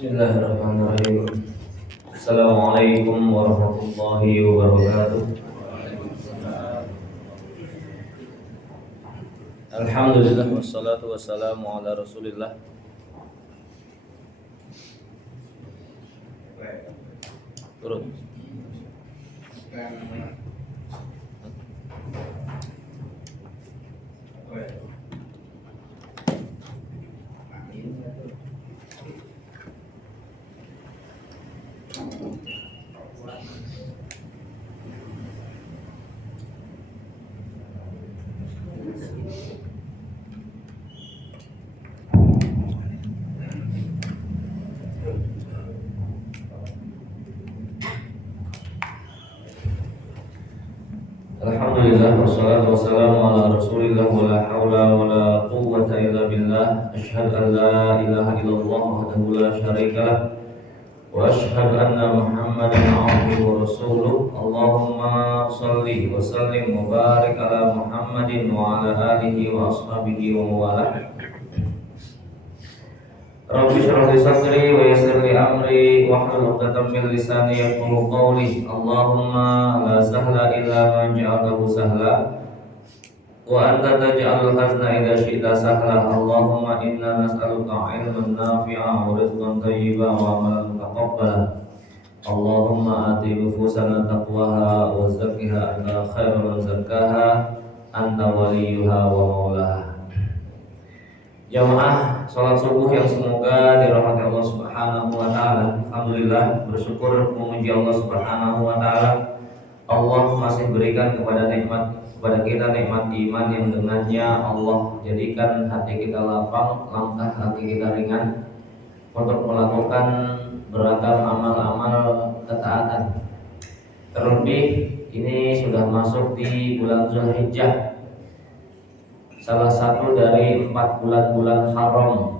Bismillahirrahmanirrahim. Assalamualaikum warahmatullahi wabarakatuh. Alhamdulillah wassalatu wassalamu ala Rasulillah. Turun. Alhamdulillah wassalatu wassalamu ala Rasulillah wa la haula wa la quwwata illa billah. Asyhadu an la ilaha illallah wahdahu la syarika lah wa asyhadu anna Muhammadan abduhu wa rasuluh. Allahumma shalli wa sallim wa barik ala Muhammadin wa ala alihi wa ashabihi wa mawalah. Rabbi shrah li sadri wa yassir li amri wahlul 'uqdatam min lisani yafqahu qawli. Allahumma la sahla illa ma ja'altahu sahla wa anta taj'alul hazna idza syi'ta sahla. Allahumma inna nas'aluka 'ilman nafi'an wa rizqan thayyiban wa amalan mutaqabbalan. Allahumma ati nufusana taqwaha wa zakkiha anta khairul man zakkaha anta waliyuha wa maulaha. Jamaah sholat subuh yang semoga dirahmati Allah Subhanahu wa taala. Alhamdulillah, bersyukur memuji Allah Subhanahu wa taala. Allah masih berikan kepada kita nikmat iman yang dengannya Allah jadikan hati kita lapang, langkah kaki kita ringan untuk melakukan beragam amal-amal ketaatan. Terlebih ini sudah masuk di bulan Zulhijjah, salah satu dari 4 bulan-bulan haram.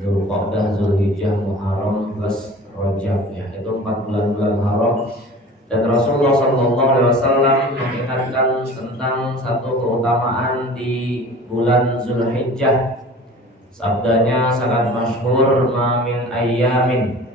Dzulqa'dah, Zulhijjah, Muharram plus Rajab, ya, itu 4 bulan-bulan haram. Dan Rasulullah SAW mengingatkan tentang satu keutamaan di bulan Zulhijjah. Sabdanya sangat masyhur, ma min ayyamin,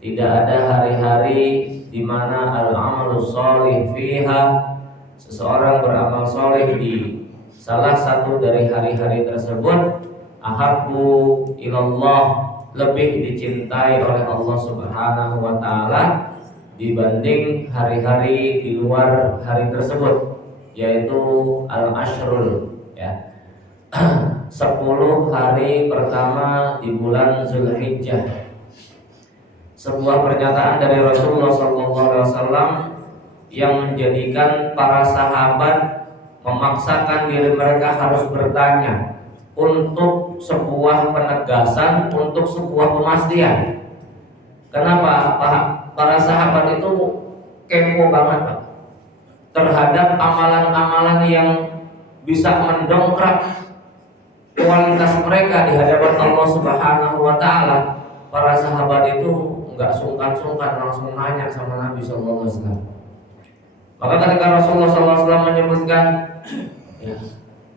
tidak ada hari-hari di mana al-amalu sholih fiha, seseorang beramal soleh di salah satu dari hari-hari tersebut, ahabbu ilallah, lebih dicintai oleh Allah Subhanahu wa taala dibanding hari-hari di luar hari tersebut, yaitu al-ashrul, ya, 10 hari pertama di bulan Zulhijjah. Sebuah pernyataan dari Rasulullah SAW yang menjadikan para sahabat memaksakan diri mereka harus bertanya untuk sebuah penegasan, untuk sebuah pemastian. Kenapa? Para sahabat itu kepo banget, Pak, terhadap amalan-amalan yang bisa mendongkrak kualitas mereka di hadapan Allah Subhanahu wa taala. Para sahabat itu enggak sungkan-sungkan langsung nanya sama Nabi sallallahu alaihi wasallam. Maka ketika Rasulullah SAW menyebutkan, ya,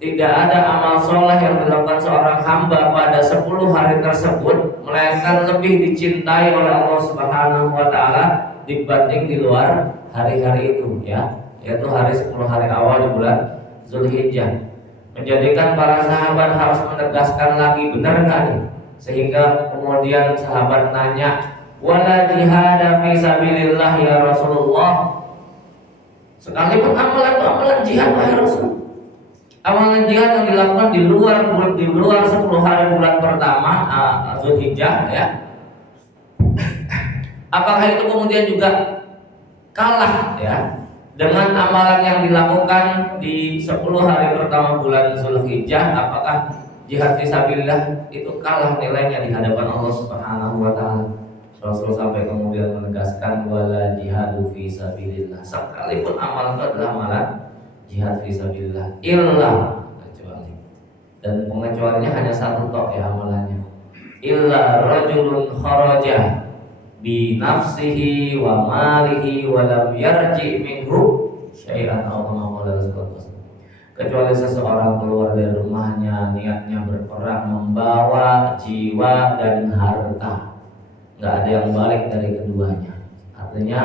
tidak ada amal soleh yang dilakukan seorang hamba pada 10 hari tersebut melainkan lebih dicintai oleh Allah Subhanahu wa taala dibanding di luar hari-hari itu, ya, yaitu 10 hari awal di bulan Zulhijjah. Menjadikan para sahabat harus menegaskan lagi, benar enggak nih? Sehingga kemudian sahabat nanya, wala jihada fi sabilillah ya Rasulullah. Sekalipun amalan jihad, wahai Rasul, amalan jihad yang dilakukan di luar 10 hari bulan pertama Zulhijjah, ya, apakah itu kemudian juga kalah, ya, dengan amalan yang dilakukan di 10 hari pertama bulan Zulhijjah? Apakah jihad fisabilillah itu kalah nilainya di hadapan Allah Subhanahu wa taala? Rasul sampai kemudian menegaskan, wala jihadu fisabilillah, sekalipun amalan itu adalah amalan jihad fisabilillah, illa, kecuali, dan pengecualiannya hanya satu tok, ya, amalannya, illa rajulun kharaja bi nafsihi wa malihi wa lam yarji minhu syai'an aw ma qala Rasulullah. kecuali seseorang keluar dari rumahnya niatnya berperang membawa jiwa dan harta, nggak ada yang balik dari keduanya. Artinya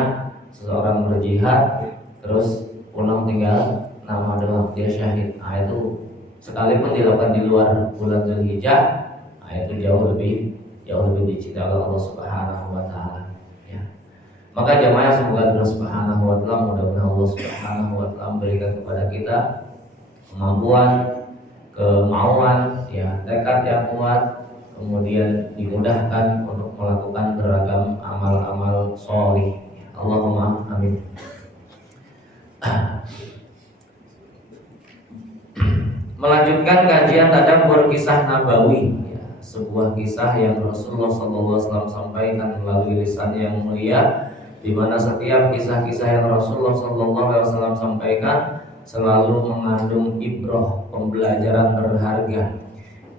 seseorang berjihad terus pulang tinggal nama doang dia syahid. Nah itu sekalipun dilakukan di luar bulan Dzulhijjah, nah itu jauh lebih dicintai oleh Allah Subhanahu wa taala ya. Maka jamaah semoga Allah Subhanahu wa taala, mudah-mudahan Allah Subhanahu wa taala memberikan kepada kita kemampuan, kemauan ya, tekad yang kuat, kemudian dimudahkan untuk melakukan beragam amal-amal sholih. Allahumma amin. Melanjutkan kajian tadabbur kisah Nabawi ya, sebuah kisah yang Rasulullah SAW sampaikan melalui lisan yang mulia, di mana setiap kisah-kisah yang Rasulullah SAW sampaikan selalu mengandung ibrah, pembelajaran berharga.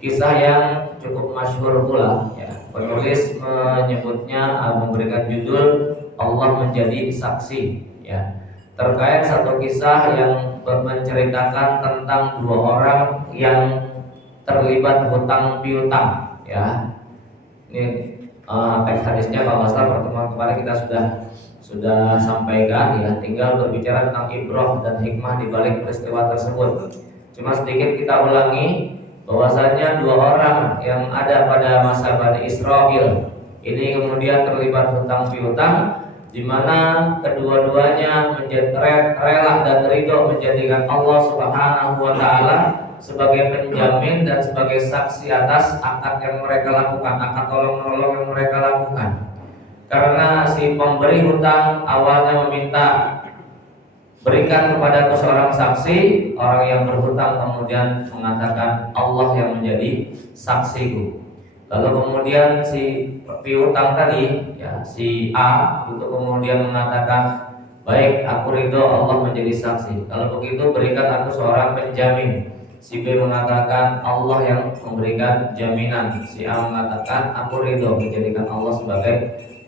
Kisah yang cukup masyhur pula ya, penulis menyebutnya memberikan judul Allah Menjadi Saksi ya, terkait satu kisah yang menceritakan tentang dua orang yang terlibat hutang piutang ya. Ini teks hadisnya kalau nggak salah pertemuan kemarin kita sudah sampaikan ya, tinggal berbicara tentang ibrah dan hikmah di balik peristiwa tersebut. Cuma sedikit kita ulangi bahwasanya dua orang yang ada pada masa Bani Israil ini kemudian terlibat hutang piutang, di mana kedua-duanya menjadi rela dan ridho menjadikan Allah Subhanahu wa taala sebagai penjamin dan sebagai saksi atas akad yang mereka lakukan, akad tolong-menolong yang mereka lakukan. Karena si pemberi hutang awalnya meminta berikan kepadaku seorang saksi, orang yang berhutang kemudian mengatakan Allah yang menjadi saksiku. Lalu kemudian si piutang tadi ya, si A itu kemudian mengatakan baik, aku ridho Allah menjadi saksi. Kalau begitu berikan aku seorang penjamin. Si B mengatakan Allah yang memberikan jaminan. Si A mengatakan aku ridho menjadikan Allah sebagai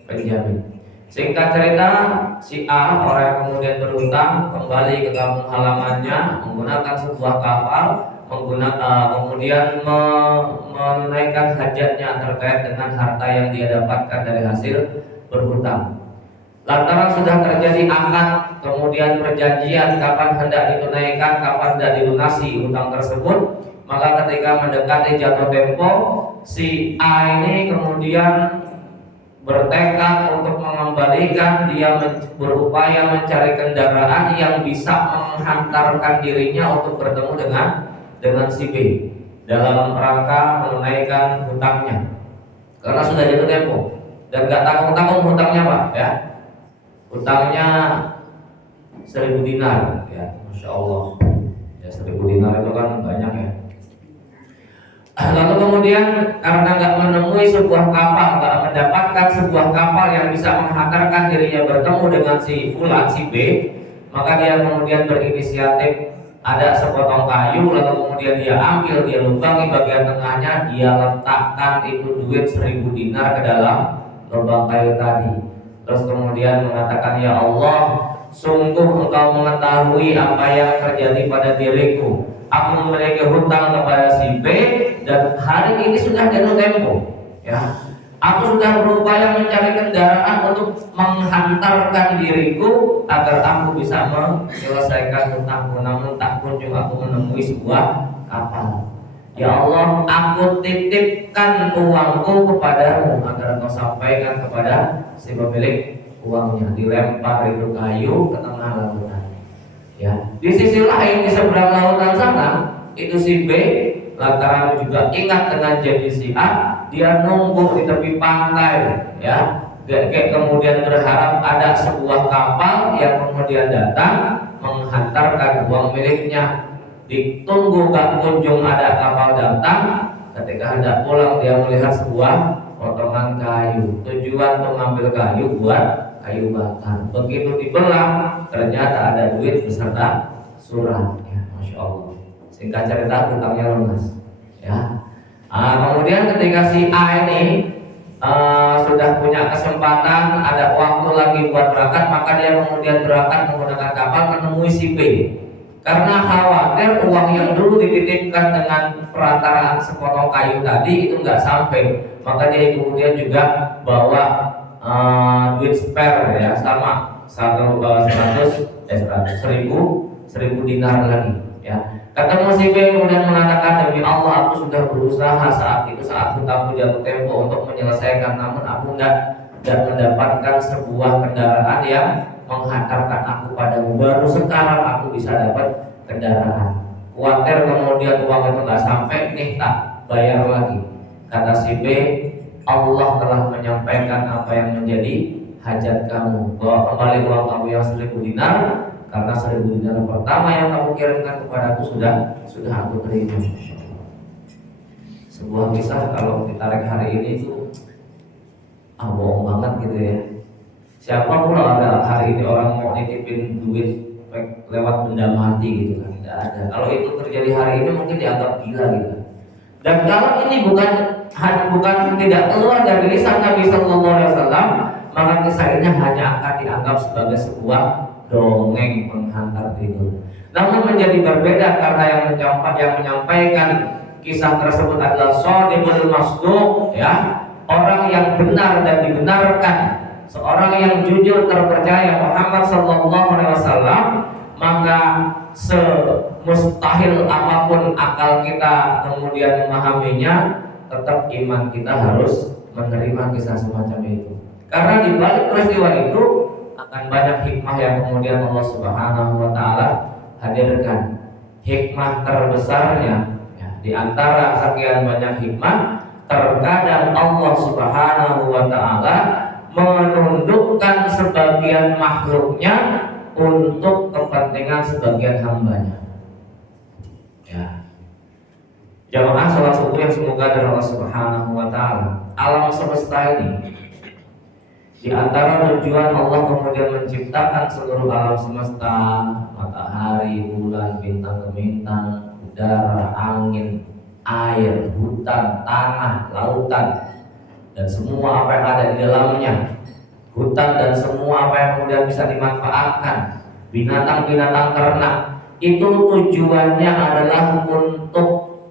penjamin. Singkat cerita, si A orang yang kemudian berhutang kembali ke kampung halamannya menggunakan sebuah kapal, kemudian menunaikan hajatnya terkait dengan harta yang dia dapatkan dari hasil berhutang. Lantaran sudah terjadi akad, kemudian perjanjian kapan hendak ditunaikan, kapan hendak dilunasi hutang tersebut, maka ketika mendekati jatuh tempo, si A ini kemudian bertekad untuk mengembalikan, dia berupaya mencari kendaraan yang bisa menghantarkan dirinya untuk bertemu dengan si B dalam rangka menunaikan hutangnya, karena sudah jatuh tempo dan gak tanggung-tanggung hutangnya Pak ya. Hutangnya 1.000 dinar ya, Masya Allah ya, 1.000 dinar itu kan banyak ya. Lalu kemudian karena nggak menemui sebuah kapal, nggak mendapatkan sebuah kapal yang bisa menghantarkan dirinya bertemu dengan si fulan, si B, maka dia kemudian berinisiatif, ada sepotong kayu, lalu kemudian dia ambil, dia lubangi bagian tengahnya, dia letakkan itu duit 1.000 dinar ke dalam lubang kayu tadi. Terus kemudian mengatakan, ya Allah, sungguh engkau mengetahui apa yang terjadi pada diriku. Aku memiliki hutang kepada si B dan hari ini sudah jatuh tempo ya. Aku sudah berupaya mencari kendaraan untuk menghantarkan diriku agar aku bisa menyelesaikan hutangku, namun tak kunjung aku menemui sebuah kapal. Ya Allah, aku titipkan uangku kepadamu agar kau sampaikan kepada si pemilik uangnya. Dilempar itu kayu ke tengah lautan ya. Di sisi lain, di seberang lautan sana, itu si B lantaran juga ingat dengan janji si A, dia nunggu di tepi pantai ya. Kemudian berharap ada sebuah kapal yang kemudian datang menghantarkan uang miliknya. Ditunggu gak kunjung ada kapal datang. Ketika hendak pulang, dia melihat sebuah potongan kayu. Tujuan untuk ngambil kayu buat kayu bakar. Begitu dibelah, ternyata ada duit beserta surat ya, Masya Allah. Singkat cerita, hutangnya lunas ya. Kemudian ketika si A ini sudah punya kesempatan, ada waktu lagi buat berangkat, maka dia kemudian berangkat menggunakan kapal menemui si B. Karena khawatir uang yang dulu dititipkan dengan perantara sepotong kayu tadi itu nggak sampai, maka dia kemudian juga bawa duit spare ya, sama 100 dinar lagi ya. Kata si B kemudian mengatakan, demi Allah aku sudah berusaha saat itu, saat hutangku jatuh tempo untuk menyelesaikan, namun aku tidak mendapatkan sebuah kendaraan yang menghantarkan aku padamu. Baru sekarang aku bisa dapat kendaraan. Khawatir kemudian uang itu nggak sampai, nih tak bayar lagi. Kata si B, Allah telah menyampaikan apa yang menjadi hajat kamu, bahwa kembali uang kamu yang 1000 dinar, karena 1000 dinar pertama yang kamu kirimkan kepadaku sudah aku terima. Sebuah kisah kalau ditarik hari ini itu bohong banget gitu ya. Siapa pula ada hari ini orang mau nitipin duit lewat benda mati gitu kan? Tidak ada. Kalau itu terjadi hari ini mungkin dianggap gila gitu. Dan kalau ini bukan tidak keluar dari lisan Nabi Sallallahu Alaihi Wasallam, maka kisah ini hanya akan dianggap sebagai sebuah dongeng penghantar tidur. Namun menjadi berbeda karena yang menyampaikan kisah tersebut adalah Shadiqul Masduq ya, orang yang benar dan dibenarkan, seorang yang jujur terpercaya Muhammad Sallallahu Alaihi Wasallam. Maka semustahil apapun akal kita kemudian memahaminya, tetap iman kita harus menerima kisah semacam itu. Karena di balik peristiwa itu akan banyak hikmah yang kemudian Allah Subhanahu wa taala hadirkan. Hikmah terbesarnya ya, di antara sekian banyak hikmah, terkadang Allah Subhanahu wa taala menundukkan sebagian makhluknya untuk kepentingan sebagian hambanya. Ya. Jamaah salat subuh yang semoga dari Allah Subhanahu wa taala. Alam semesta ini di antara tujuan Allah kemudian menciptakan seluruh alam semesta, matahari, bulan, bintang-bintang, udara, angin, air, hutan, tanah, lautan, dan semua apa yang ada di dalamnya. Hutan dan semua apa yang kemudian bisa dimanfaatkan, binatang-binatang ternak, itu tujuannya adalah untuk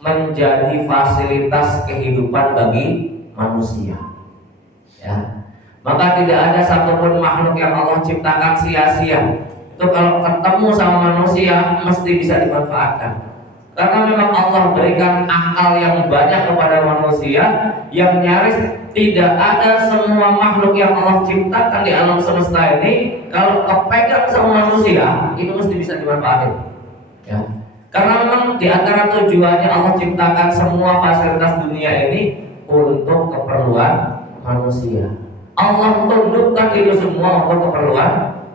menjadi fasilitas kehidupan bagi manusia. Ya. Maka tidak ada satupun makhluk yang Allah ciptakan sia-sia. Itu kalau ketemu sama manusia mesti bisa dimanfaatkan. Karena memang Allah berikan akal yang banyak kepada manusia, yang nyaris tidak ada semua makhluk yang Allah ciptakan di alam semesta ini kalau kepegang sama manusia itu mesti bisa dimanfaatkan. Ya. Karena memang di antara tujuannya Allah ciptakan semua fasilitas dunia ini untuk keperluan manusia. Allah tundukkan itu semua untuk keperluan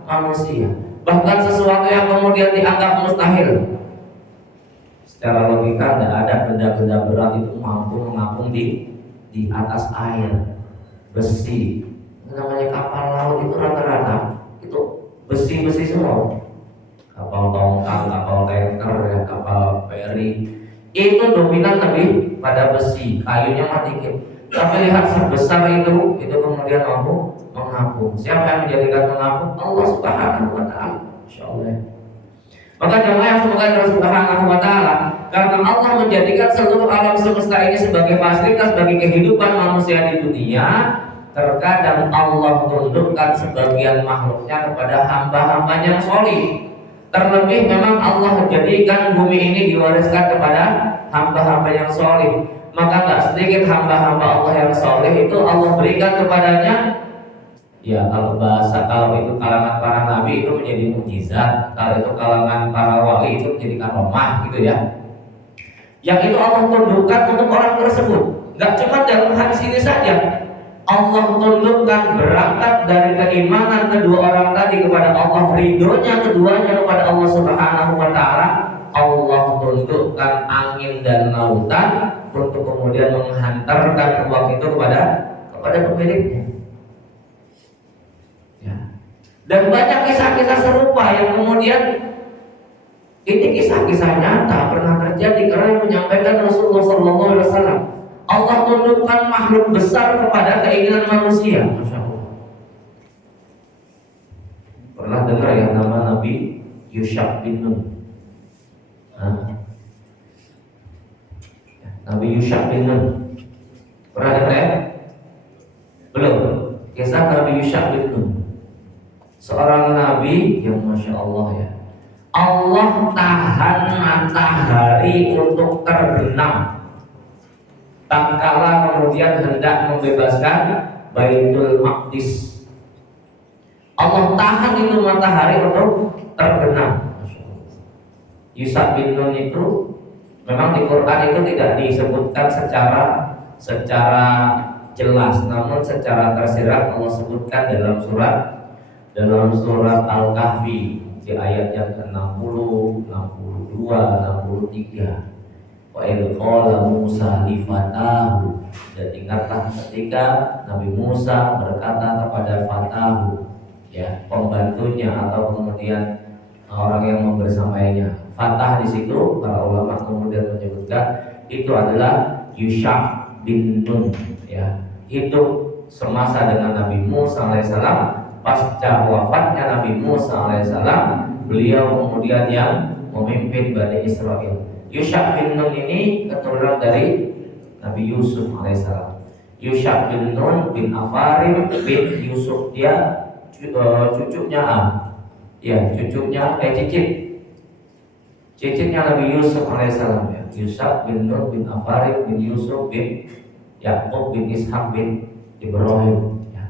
manusia. Bahkan sesuatu yang kemudian dianggap mustahil, secara logika tidak ada benda-benda berat itu mampu mengapung di atas air. Besi, namanya kapal laut itu rata-rata itu besi-besi semua. Kapal tongkang, kapal tanker, ya, kapal feri itu dominan lebih pada besi, kayunya mah dikit. Tapi lihat sebesar itu kemudian mampu mengapung. Siapa yang menjadikan mengapung? Allah Subhanahu wa taala. Insyaallah. Maka jemaah yang semoga Allah Subhanahu wa taala, karena Allah menjadikan seluruh alam semesta ini sebagai fasilitas bagi kehidupan manusia di dunia, terkadang Allah tundukkan sebagian makhluknya kepada hamba-hambanya yang solih. Terlebih memang Allah menjadikan bumi ini diwariskan kepada hamba-hamba yang solih. Maka tak sedikit hamba-hamba Allah yang soleh itu Allah berikan kepadanya. Ya kalau itu kalangan para nabi itu menjadi mukjizat, kalau itu kalangan para wali itu menjadi karomah gitu ya. Yang itu Allah tundukkan untuk orang tersebut. Gak cuma dalam hadis ini saja. Allah tundukkan berangkat dari keimanan kedua orang tadi kepada Allah, ridhonya keduanya kepada Allah Subhanahu wa taala. Allah tundukkan angin dan lautan untuk kemudian menghantarkan uang itu kepada pemiliknya. Ya. Dan banyak kisah-kisah serupa yang kemudian ini kisah-kisah nyata pernah terjadi karena menyampaikan Rasulullah SAW. Allah tundukkan makhluk besar kepada keinginan manusia. Masya Allah. Pernah dengar ya nama Nabi Yushab bin Nun? Nah, Nabi Yusha bin Nun. Pernah dengar ya? Belum. Kisah Nabi Yusha bin Nun. Seorang nabi yang masya Allah ya. Allah tahan matahari untuk terbenam. Tatkala kemudian hendak membebaskan Baitul Maqdis. Allah tahan itu matahari untuk terbenam. Yusha bin Nun itu memang di Quran itu tidak disebutkan secara jelas, namun secara tersirat Allah sebutkan dalam surat Al-Kahfi di ayat yang ke-60, 62, 63. Wa idh qala Musa li fatahu, dan ingatlah ketika Nabi Musa berkata kepada fatahu, ya, pembantunya atau kemudian orang yang membersamainya. Fatah di situ para ulama kemudian menyebutkan itu adalah Yusha bin Nun, ya. Hidup semasa dengan Nabi Musa alaihissalam. Pasca wafatnya Nabi Musa alaihissalam, beliau kemudian yang memimpin Bani Israel. Yusha bin Nun ini keturunan dari Nabi Yusuf alaihissalam. Yusha bin Nun bin Afarim bin Yusuf, dia cucunya cicitnya Nabi Yusuf alaihissalam, ya. Yusha bin Nun bin Afarim bin Yusuf bin Yakub bin Ishak bin Ibrahim, ya.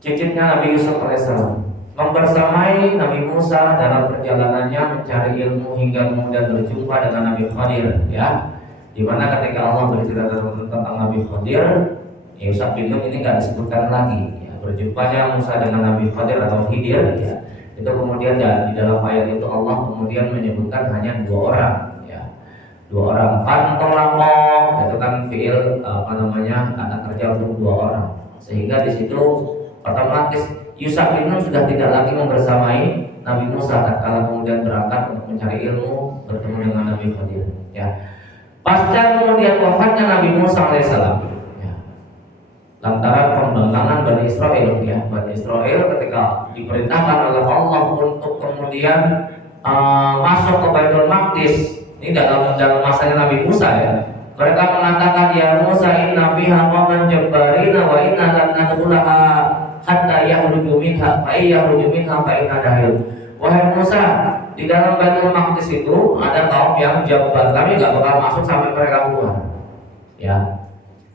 Cicitnya Nabi Yusuf alaihissalam membersamai Nabi Musa dalam perjalanannya mencari ilmu hingga kemudian berjumpa dengan Nabi Khadir, ya. Dimana ketika Allah bercerita tentang Nabi Khadir, Yusha bin Nun ini tidak disebutkan lagi, ya. Berjumpanya Musa dengan Nabi Khadir atau Khidir, ya. Itu kemudian di dalam ayat itu Allah kemudian menyebutkan hanya dua orang, ya. Dua orang. Fantolakoh itu kan fiil kata kerja untuk dua orang, sehingga di situ otomatis Yusha bin Nun sudah tidak lagi membersamai Nabi Musa tatkala kemudian berangkat untuk mencari ilmu bertemu dengan Nabi Khadir, ya. Pasca kemudian wafatnya Nabi Musa alaihissalam, ya, lantaran pembangkangan Bani Israel, ya. Bani Israel ketika diperintahkan oleh Allah untuk kemudian masuk ke Baitul Maqdis, ini dalam masanya Nabi Musa, ya. Mereka mengatakan, ya Musa, inna fiha qauman jabbarina wa inna lan nadkhulaha hatta yakhruju minha fa yakhruju minha fa inna dahil. Wahai Musa, di dalam Baitul Maqdis itu ada kaum yang jabbar, kami enggak bakal masuk sampai mereka keluar, ya.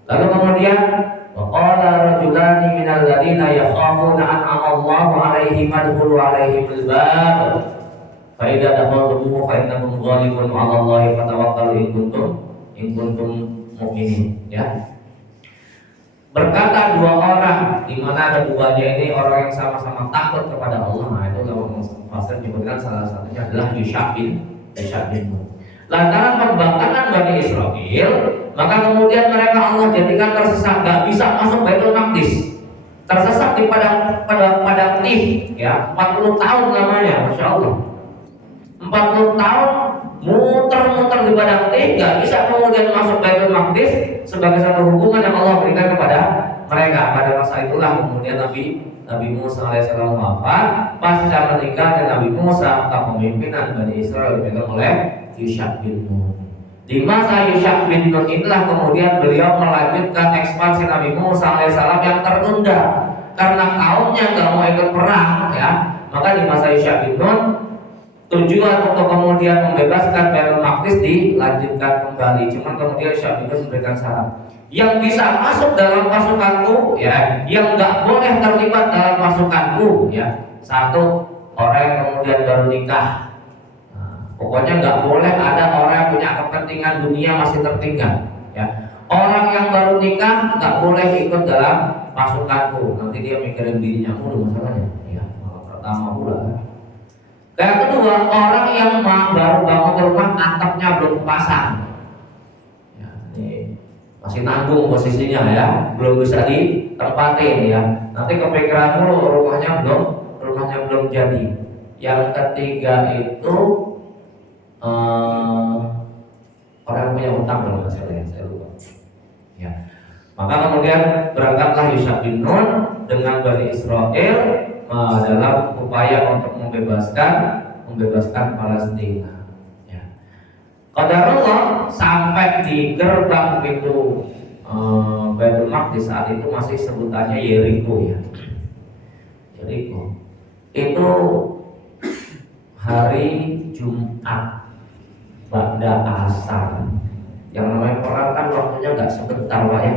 Lalu kemudian wa qala rajulani minal ladina yakhafuna an'ama Allahu 'alaihim adkhulu 'alaihimul bab fa idza dakhaltumuhu fa innakum ghalibun 'ala Allahi fatawakkalu in kuntum mu'minin, ya. Berkata dua orang, di mana keduanya ini orang yang sama-sama takut kepada Allah. Nah, itu kalau Fasir menyebutkan salah satunya adalah Yusha bin Nun. Lantaran pembangkangan Bani Israel, maka kemudian mereka Allah jadikan tersesat, nggak bisa masuk Baitul Maqdis. Tersesat di padang Tih, ya, 40 tahun namanya, masya Allah. 40 tahun muter-muter di padang Tih, nggak bisa kemudian masuk Baitul Maqdis sebagai satu hukuman yang Allah berikan kepada mereka. Pada masa itulah kemudian Nabi Musa alaihissalam wafat. Pasca meninggalnya Nabi Musa, kepemimpinan Bani Israel dipegang oleh Yusha bin Nun. Di masa Yusha bin Nun inilah kemudian beliau melanjutkan ekspansi Nabi Musa alaihissalam yang tertunda karena kaumnya nggak mau ikut perang, ya. Maka di masa Yusha bin Nun, tujuan untuk kemudian membebaskan Baitul Maqdis dilanjutkan kembali. Cuman kemudian Yusha bin Nun memberikan syarat, yang bisa masuk dalam pasukanku, ya, yang nggak boleh terlibat dalam pasukanku, ya, satu, orang yang kemudian baru nikah. Pokoknya nggak boleh ada orang yang punya kepentingan dunia masih tertinggal, ya. Orang yang baru nikah nggak boleh ikut dalam pasukanku. Nanti dia mikirin dirinya mulu masalahnya, ya. Pertama pula. Yang kedua, orang yang baru bangun rumah atapnya belum pasang, ya, ini masih nanggung posisinya, ya, belum bisa ditempatin, ya. Nanti kepikiran mulu rumahnya belum jadi. Yang ketiga itu orang punya utang kalau nggak salah, saya lupa, ya. Maka kemudian berangkatlah Yusha bin Nun dengan Bani Israel dalam upaya untuk membebaskan Palestina, ya. Qadarullah sampai di gerbang pintu Baitul Maqdis saat itu masih sebutannya Yeriko ya. Yeriko itu hari Jumat pada asar. Yang namanya perang kan waktunya nggak sebentar Pak ya.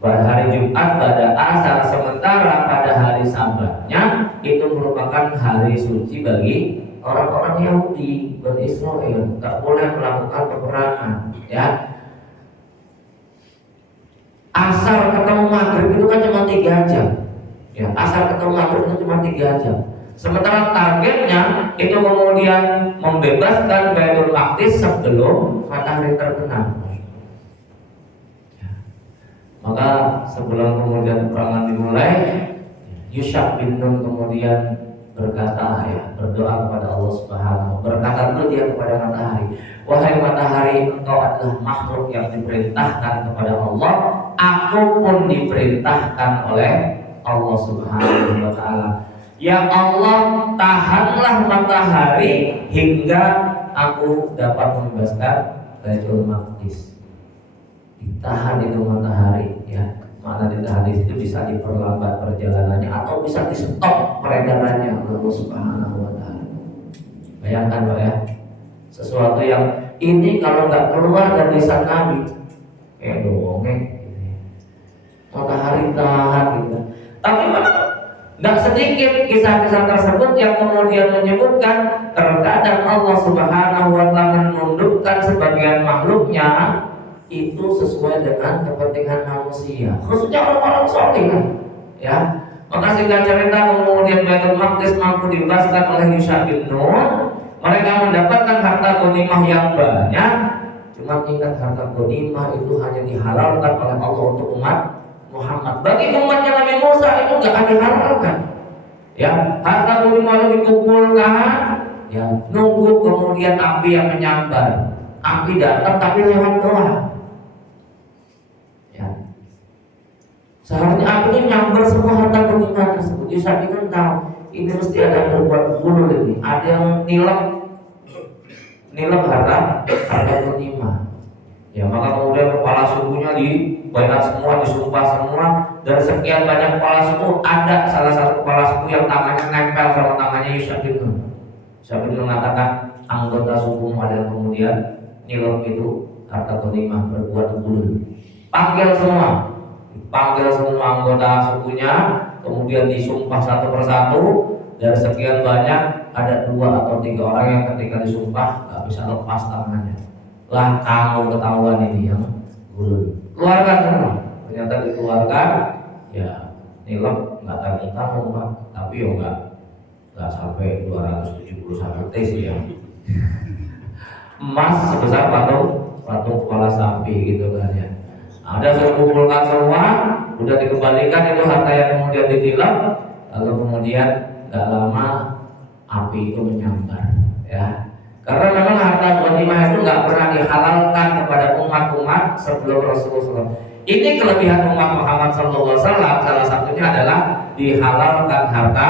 Pada hari Jumat pada asar, sementara pada hari Sabatnya itu merupakan hari suci bagi orang-orang Yahudi, Bani Israel, nggak boleh melakukan peperangan ya. Asar ketemu maghrib itu kan cuma 3 jam ya. Asar ketemu maghrib itu cuma 3 jam. Sementara targetnya itu kemudian membebaskan Baitul Maqdis sebelum matahari terbenam. Maka sebelum kemudian peperangan dimulai, Yushab bin Nun kemudian berkata ya, berdoa kepada Allah Subhanahu. Berkata dulu dia kepada matahari, wahai matahari, engkau adalah makhluk yang diperintahkan kepada Allah, aku pun diperintahkan oleh Allah Subhanahu wa taala. Ya Allah, tahanlah matahari hingga aku dapat membebaskan Baitul Maqdis. Ditahan itu matahari ya. Mana ditahan di situ bisa diperlambat perjalanannya atau bisa di stop peredarannya Allah Subhanahu wa taala. Bayangkan Pak ya, sesuatu yang ini kalau nggak keluar dari lisan Nabi kayak dongeng gitu ya. Matahari tahan gitu. Tapi nggak sedikit kisah-kisah tersebut yang kemudian menyebutkan terkadang Allah Subhanahu wa taala menundukkan sebagian makhluknya itu sesuai dengan kepentingan manusia, khususnya orang-orang soleh ya. Maka singkat cerita kemudian Baitul Maqdis mampu dibebaskan oleh Yushab bin Nun. Mereka mendapatkan harta ghanimah yang banyak. Cuma ingat harta ghanimah itu hanya dihalalkan oleh Allah untuk umat Muhammad. Bagi umatnya Nabi Musa itu nggak ada dihalalkan. Ya, harta ghanimah itu dikumpulkan, ya nunggu kemudian api yang menyambar. Api datang tapi lewat doang. Seharusnya aku ini nyamber semua harta ghanimah tersebut. Yushab itu tahu ini mesti ada yang berbuat gulul ini, ada yang nilep harta ghanimah. Ya maka kemudian kepala sukunya dibayar semua, disumpah semua. Dari sekian banyak kepala suku ada salah satu kepala suku yang tangannya nempel sama tangannya Yushab bin Nun. Yushab bin Nun mengatakan anggota suku ada yang kemudian nilep itu harta ghanimah berbuat gulul. Panggil semua anggota sukunya, kemudian disumpah satu persatu. Dari sekian banyak ada 2 atau 3 orang yang ketika disumpah nggak bisa lepas tangannya. Lah kamu ketahuan ini yang gulul. Keluarkan semua. Ternyata dikeluarkan, ya nilep nggak tanggung Pak, tapi ya nggak sampai 271 tes ya. Emas sebesar patung kepala sapi gitu kan ya. Ada sudah kumpulkan semua, udah dikembalikan itu harta yang kemudian ditilang, lalu kemudian nggak lama api itu menyambar, ya. Karena memang harta ghanimah itu nggak pernah dihalalkan kepada umat-umat sebelum Rasulullah SAW. Ini kelebihan umat Muhammad SAW. Salah satunya adalah dihalalkan harta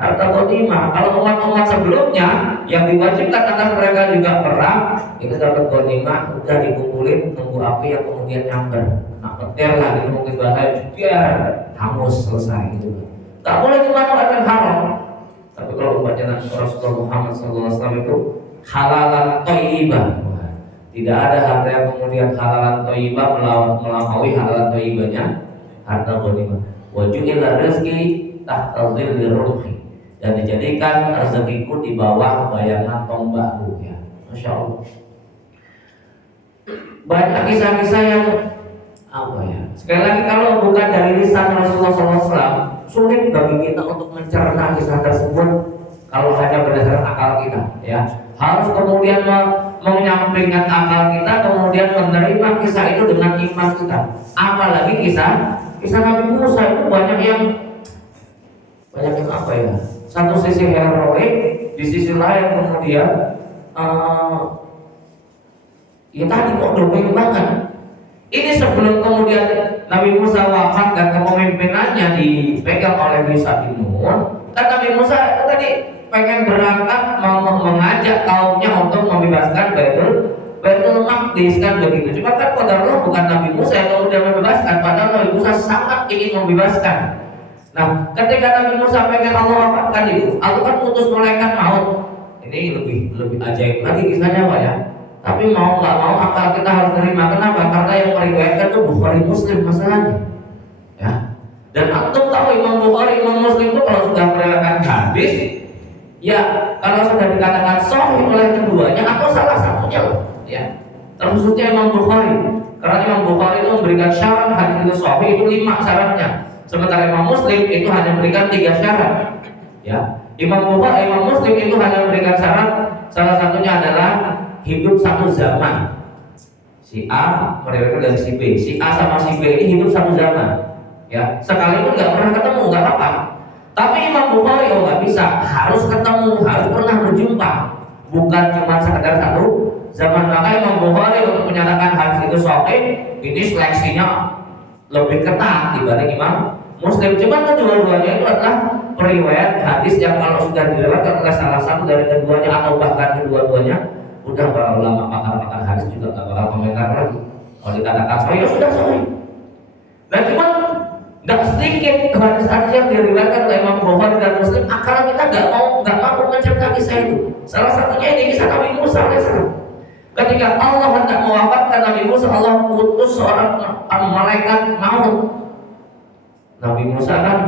ghanimah. Kalau umat-umat sebelumnya yang diwajibkan atas mereka juga perang, itu dapat ghanimah udah dikumpulin, tunggu api yang kemudian nyamber. Nah petir lah, ini mungkin bahasa biar hangus selesai gitu. Tak boleh dimanfaatkan haram. Tapi kalau umatnya Rasulullah Muhammad SAW itu halalan thayyibah. Tidak ada harta yang kemudian halalan thayyibah melampaui halalan thayyibahnya harta ghanimah. Wa ju'ila rizqi tahta dhillir rumhi, dan dijadikan rezekiku di bawah bayangan tombakku ya. Masya Allah. Banyak kisah-kisah yang apa ya? Sekali lagi kalau bukan dari lisan Rasulullah SAW, sulit bagi kita untuk mencerna kisah tersebut kalau hanya berdasarkan akal kita ya. Harus kemudian menyampingkan akal kita, kemudian menerima kisah itu dengan iman kita. Apalagi kisah Nabi Musa itu banyak yang apa ya? Satu sisi heroik, di sisi lain kemudian ya tadi kok dongeng banget. Ini sebelum kemudian Nabi Musa wafat dan kepemimpinannya dipegang oleh Yushab bin Nun. Kan Nabi Musa itu tadi pengen berangkat mengajak kaumnya untuk membebaskan Baitul Maqdis kan begitu. Cuma kan qadarullah bukan Nabi Musa yang kemudian membebaskan, padahal Nabi Musa sangat ingin membebaskan. Nah, ketika Nabi Musa pengen Allah wafatkan itu, Allah kan utus malaikat maut. Ini lebih ajaib lagi kisahnya Pak ya. Tapi mau nggak mau akal kita harus terima. Kenapa? Karena yang meriwayatkan itu Bukhari Muslim masalahnya. Ya. Dan antum tahu Imam Bukhari, Imam Muslim itu kalau sudah meriwayatkan hadis, ya kalau sudah dikatakan sahih oleh keduanya atau salah satunya loh, ya. Terkhususnya Imam Bukhari. Karena Imam Bukhari itu memberikan syarat hadis itu sahih itu 5 syaratnya. Sementara Imam Muslim itu hanya memberikan 3 syarat. Ya. Imam Muslim itu hanya memberikan syarat, salah satunya adalah hidup satu zaman. Si A meriwayatkan dari si B. Si A sama si B ini hidup satu zaman. Ya, sekalipun nggak pernah ketemu nggak apa-apa. Tapi Imam Bukhari nggak bisa, harus ketemu, harus pernah berjumpa. Bukan cuma sekedar satu zaman. Maka Imam Bukhari untuk menyatakan hadis itu sahih, ini seleksinya lebih ketat dibanding Imam Muslim. Cuma kedua-duanya itu adalah periwayat hadis yang kalau sudah diriwayatkan oleh salah satu dari keduanya atau bahkan kedua-duanya, udah para ulama pakar-pakar hadis juga nggak bakal komentar lagi. Kalau dikatakan sahih, ya sudah sahih. Dan cuma nggak sedikit hadis-hadis yang diriwayatkan oleh Imam Bukhari dan Muslim, akal kita nggak mampu mencerna kisah itu. Salah satunya ini kisah Nabi Musa alaihissalam. Ketika Allah hendak mewafatkan Nabi Musa, Allah utus seorang malaikat maut. Nabi Musa kan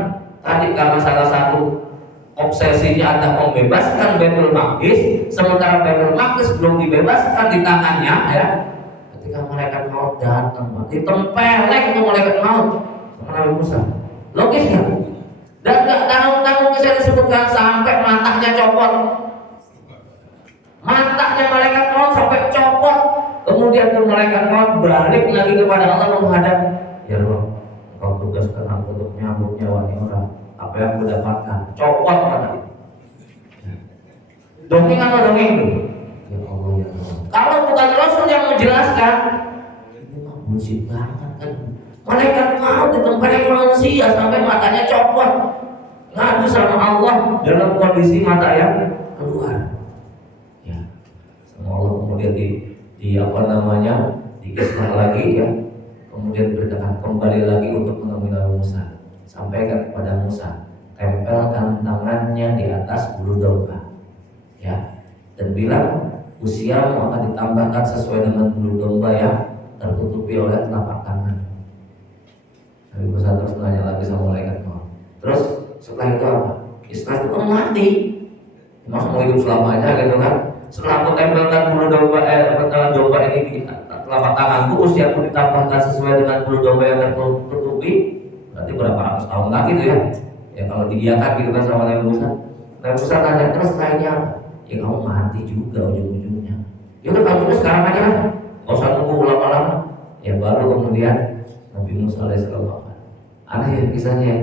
tadi karena salah satu obsesinya adalah membebaskan Baitul Maqdis, sementara Baitul Maqdis belum dibebaskan di tangannya, ya. Ketika malaikat maut datang, ditempeleng itu malaikat maut sama Nabi Musa. Logis kan? Dan nggak tanggung-tanggung bisa disebutkan sampai matanya copot. Matanya malaikat maut sampai copot. Kemudian tuh malaikat maut balik lagi kepada Allah menghadap, ya Allah, Kau tugaskan aku untuk nyambut nyawa orang. Apa yang aku dapatkan? Copot mata. Dongeng apa dongeng itu? Ya Allah, ya Allah. Kalau bukan Rasul yang menjelaskan, ini mah bullshit banget kan. Malaikat mau ditempelin manusia sampai matanya copot, ngadu sama Allah dalam kondisi mata yang keluar. Ya, sama Allah kemudian di apa namanya dikisah lagi ya. Kemudian berkata kembali lagi untuk menemui Nabi Musa. Sampaikan kepada Musa, tempelkan tangannya di atas bulu domba, ya, dan bilang usiamu akan ditambahkan sesuai dengan bulu domba yang tertutupi oleh telapak tangan. Nabi Musa terus nanya lagi sama malaikat maut. Terus setelah itu apa? Setelah itu kamu mati. Masa mau hidup selamanya gitu kan? Setelah aku tempelkan bulu domba domba ini di telapak tanganku, usiaku ditambahkan sesuai dengan bulu domba yang tertutupi. Berarti berapa ratus tahun lagi tuh ya? Ya kalau digiakan gitu kan sama Nabi Musa. Nabi Musa tanya terus lainnya apa? Ya kamu mati juga ujung-ujungnya. Ya udah kalau gitu sekarang aja lah, nggak usah nunggu lama-lama. Ya baru kemudian Nabi Musa alaihissalam wafat. Aneh ya kisahnya ya.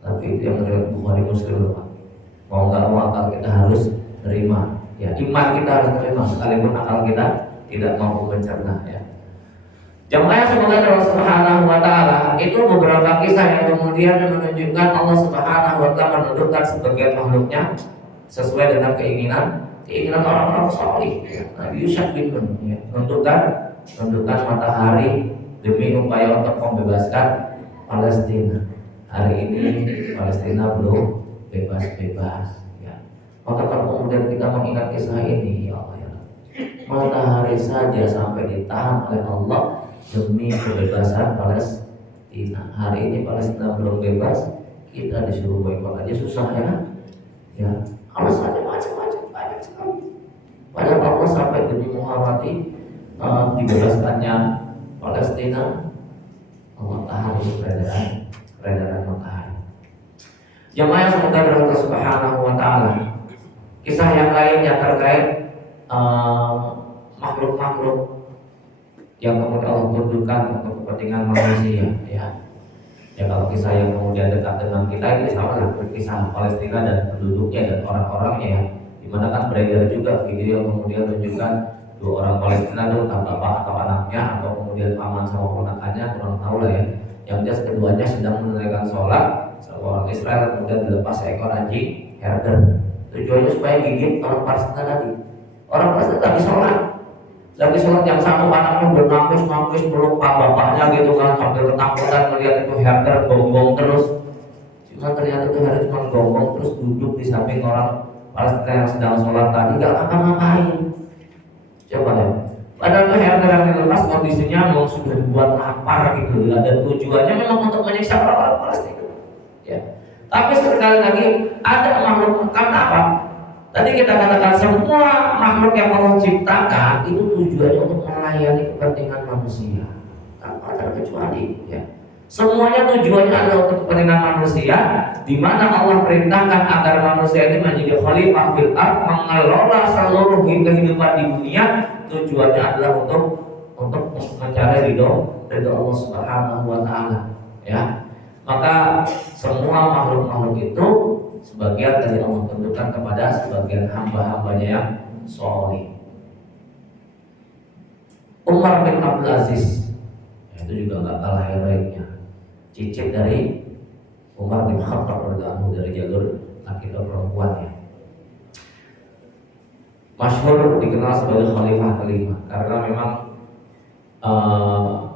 Tapi itu yang meriwayatkan Bukhari Muslim loh Pak. Mau nggak mau akal kita harus terima. Ya iman kita harus terima sekalipun akal kita tidak mampu mencerna ya. Jamaah semoga Allah Subhanahu wa taala itu beberapa kisah yang kemudian menunjukkan Allah Subhanahu wa taala menentukan sebagai makhluknya sesuai dengan keinginan orang-orang saleh. Nabi Yusuf bin Nun ya, menentukan matahari demi upaya untuk membebaskan Palestina. Hari ini Palestina belum bebas-bebas ya. Maka kalau kemudian kita mengingat kisah ini, ya Allah ya, matahari saja sampai ditahan oleh Allah demi kebebasan Palestina. Hari ini Palestina belum bebas, kita disuruh boikot aja susah ya. Ya, alasannya macam-macam banyak sekali. Padahal Allah sampai demi menghormati dibebaskannya Palestina, Allah tahan peredaran matahari. Jamaah yang semoga Allah Subhanahu wa taala. Kisah yang lainnya terkait makhluk-makhluk yang kemudian Allah tunjukkan untuk kepentingan manusia ya. Ya kalau kisah yang kemudian dekat dengan kita ini sama lah kisah Palestina dan penduduknya dan orang-orangnya ya. Dimana kan beredar juga video yang kemudian menunjukkan 2 orang Palestina itu entah bapak atau anaknya atau kemudian paman sama ponakannya, kurang tahu lah ya. Yang jelas keduanya sedang menunaikan sholat, seorang Israel kemudian dilepas seekor anjing herder. Tujuannya supaya gigit orang Palestina tadi. Orang Palestina lagi sholat. Lagi sholat yang satu anaknya udah nangis peluk bapaknya gitu kan, sambil ketakutan melihat itu herder gonggong terus. Cuma ternyata tuh herder cuma gonggong terus duduk di samping orang Palestina yang sedang sholat tadi, gak ngapa-ngapain. Coba ya. Padahal tuh herder yang dilepas kondisinya mau sudah dibuat lapar gitu, ada tujuannya memang untuk menyiksa orang-orang Palestina. Ya. Tapi sekali lagi ada makhluk, karena apa? Tadi kita katakan semua makhluk yang Allah ciptakan itu tujuannya untuk melayani kepentingan manusia, tanpa terkecuali. Ya. Semuanya tujuannya adalah untuk kepentingan manusia, di mana Allah perintahkan agar manusia ini menjadi khalifah fil ardh, mengelola seluruh kehidupan di dunia. Tujuannya adalah untuk mencari ridho Allah Subhanahu wa taala. Ya. Maka semua makhluk-makhluk itu sebagian dari Allah tentukan kepada sebagian hamba-hambanya yang soleh. Umar bin Abdul Aziz, itu juga nggak kalah heroiknya, cicit dari Umar bin Khattab radhiyallahu dari jalur laki-laki perempuan ya. Masyhur dikenal sebagai Khalifah kelima karena memang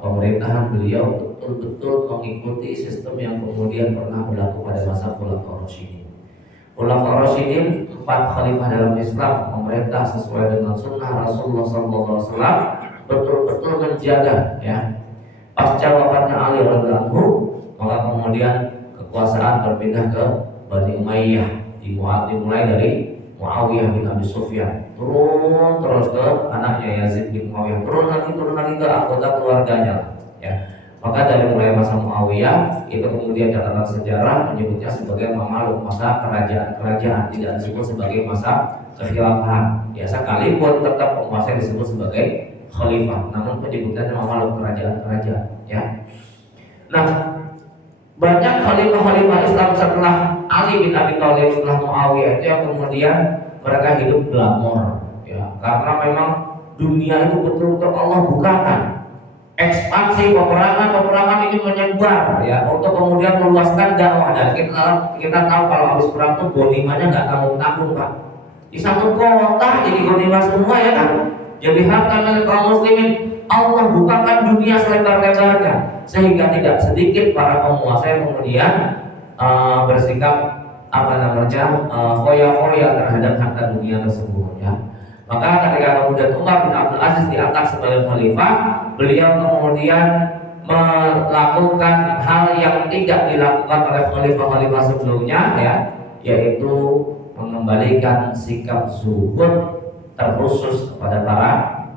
pemerintahan beliau betul-betul mengikuti sistem yang kemudian pernah berlaku pada masa Khulafaur Rasyidin. Khulafaur Rasyidin, 4 khalifah dalam Islam, memerintah sesuai dengan sunnah Rasulullah SAW, betul-betul menjaga ya. Pasca wafatnya Ali radhiyallahu anhu, maka kemudian kekuasaan berpindah ke Bani Umayyah, dimulai dari Muawiyah bin Abi Sufyan, turun terus ke anaknya Yazid bin Muawiyah, turun lagi ke anggota keluarganya ya. Maka dari mulai masa Muawiyah itu kemudian catatan sejarah menyebutnya sebagai masa kerajaan, tidak disebut sebagai masa kekhilafahan ya, sekalipun tetap penguasa disebut sebagai khalifah, namun penyebutannya kerajaan ya. Nah, banyak khalifah-khalifah Islam setelah Ali bin Abi Thalib, setelah Muawiyah itu yang kemudian mereka hidup glamor ya, karena memang dunia itu betul-betul Allah bukakan, ekspansi peperangan ini menyebar ya, untuk kemudian meluaskan dakwah. Dan kita tahu kalau habis perang itu gonimanya nggak tanggung-tanggung Pak, di satu kota jadi gonimah semua ya kan, jadi harta milik kaum muslimin. Allah bukakan dunia selebar-lebarnya sehingga tidak sedikit para penguasa yang kemudian bersikap foya-foya terhadap harta dunia tersebut ya. Maka ketika kemudian Umar bin Abdul Aziz diangkat sebagai khalifah, beliau kemudian melakukan hal yang tidak dilakukan oleh khalifah-khalifah sebelumnya ya, yaitu mengembalikan sikap zuhud terkhusus kepada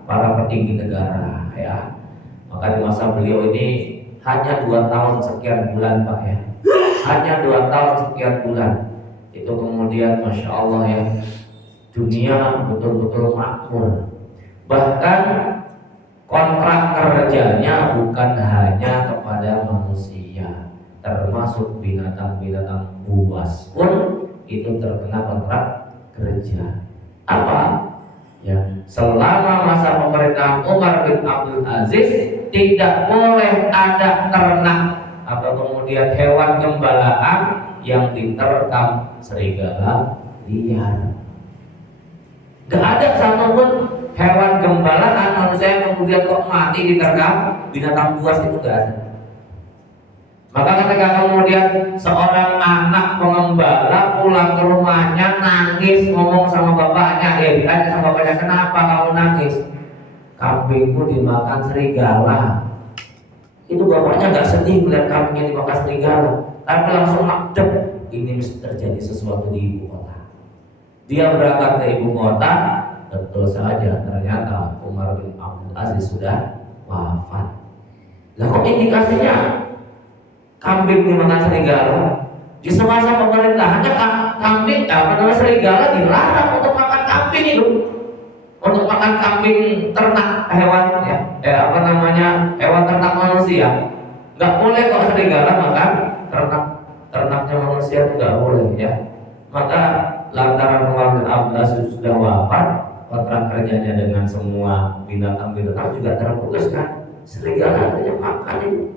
para petinggi negara ya. Maka di masa beliau ini hanya 2 tahun sekian bulan Pak ya, hanya 2 tahun sekian bulan itu kemudian Masya Allah ya, dunia betul-betul makmur. Bahkan kontrak kerjanya bukan hanya kepada manusia, termasuk binatang-binatang buas pun itu terkena kontrak kerja. Apa? Ya, selama masa pemerintahan Umar bin Abdul Aziz tidak boleh ada ternak atau kemudian hewan gembalaan yang diterkam serigala liar. Gak ada satupun hewan gembalaan manusia yang kemudian kok mati diterkam binatang buas, itu gak ada. Maka ketika kemudian seorang anak pengembala pulang ke rumahnya nangis, ngomong sama bapaknya, ya ditanya sama bapaknya, kenapa kamu nangis? Kambingku dimakan serigala. Itu bapaknya gak sedih melihat kambingnya dimakan serigala, tapi langsung makdep, ini mesti terjadi sesuatu di ibu kota. Dia berangkat ke ibu kota, betul saja ternyata Umar bin Abdul Aziz sudah wafat. Lah kok indikasinya kambing dimakan serigala? Di semasa pemerintahannya kambing serigala dilarang untuk makan kambing itu, untuk makan kambing ternak hewan ya, hewan ternak manusia. Nggak boleh kok serigala makan ternaknya manusia, itu nggak boleh ya. Maka lantaran Umar bin Abdul Aziz sudah wafat, kontrak kerjanya dengan semua binatang-binatang juga terputus kan. Serigala hanya makan itu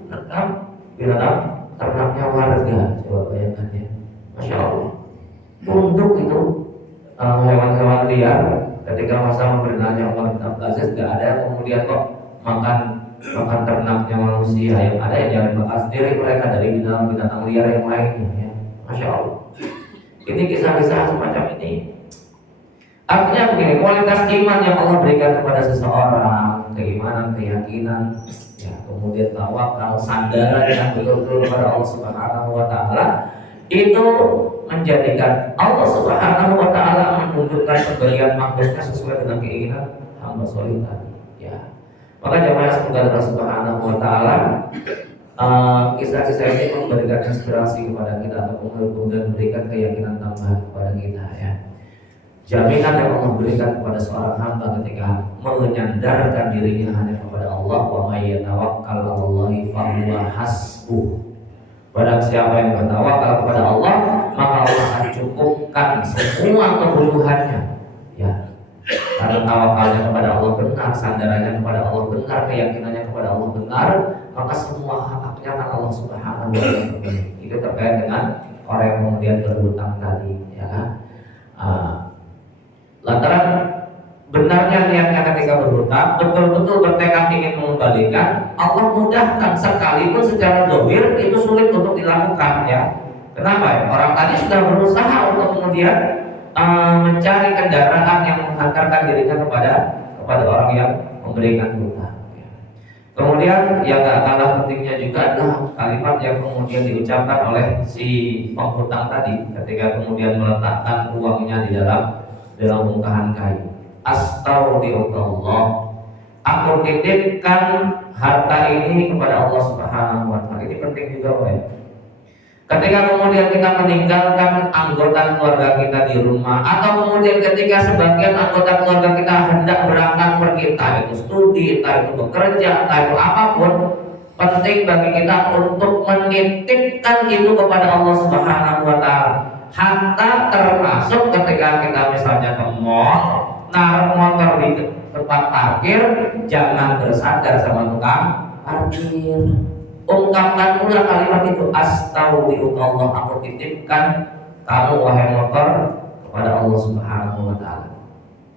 binatang ternaknya warga. Coba bayangkan ya, Masya Allah. Untuk itu hewan-hewan liar ketika masa pemerintahnya Umar bin Abdul Aziz nggak ada yang kemudian kok makan ternaknya manusia, yang ada yang nyari makan sendiri mereka dari binatang liar yang lainnya ya. Masya Allah. Ini kisah-kisah semacam ini. Artinya begini, kualitas iman yang Allah berikan kepada seseorang, keimanan, keyakinan, ya, kemudian tawakal, sandaran yang betul-betul kepada Allah Subhanahu wa taala, itu menjadikan Allah Subhanahu wa taala menunjukkan sebagian makhluknya sesuai dengan keinginan hamba soleh tadi. Ya. Maka jemaah semoga Allah Subhanahu wa taala kisah-kisah ini memberikan inspirasi kepada kita atau kemudian memberikan keyakinan tambahan kepada kita ya. Jaminan yang Allah berikan kepada seorang hamba ketika menyandarkan dirinya hanya kepada Allah, wa may yatawakkal 'alallahi fahuwa hasbuh. Barang siapa yang bertawakal kepada Allah, maka Allah akan cukupkan semua kebutuhannya. Ya. Karena tawakalnya kepada Allah benar, sandarannya kepada Allah benar, keyakinannya kepada Allah benar, maka semua haknya akan Allah Subhanahu wa taala. Itu terkait dengan orang yang kemudian berhutang tadi, ya kan? Lantaran benarnya niatnya ketika berhutang, betul-betul bertekad ingin mengembalikan, Allah mudahkan sekalipun secara zahir itu sulit untuk dilakukan ya. Kenapa ya? Orang tadi sudah berusaha untuk kemudian mencari kendaraan yang menghantarkan dirinya kepada orang yang memberikan hutang. Kemudian yang gak kalah pentingnya juga adalah kalimat yang kemudian diucapkan oleh si penghutang tadi ketika kemudian meletakkan uangnya di dalam ungkahan kayu. Astaghfirullah, aku titipkan harta ini kepada Allah Subhanahu wa taala. Ini penting juga, Pak. Ketika kemudian kita meninggalkan anggota keluarga kita di rumah, atau kemudian ketika sebagian anggota keluarga kita hendak berangkat pergi, entah itu studi, entah itu bekerja, entah itu apapun, penting bagi kita untuk menitipkan itu kepada Allah Subhanahu wa taala. Hatta termasuk ketika kita misalnya ke mall, naruh motor di tempat parkir, jangan bersandar sama tukang parkir. Ungkapkan pula kalimat itu, astaghfirullah, aku titipkan kamu wahai motor kepada Allah Subhanahu wa taala.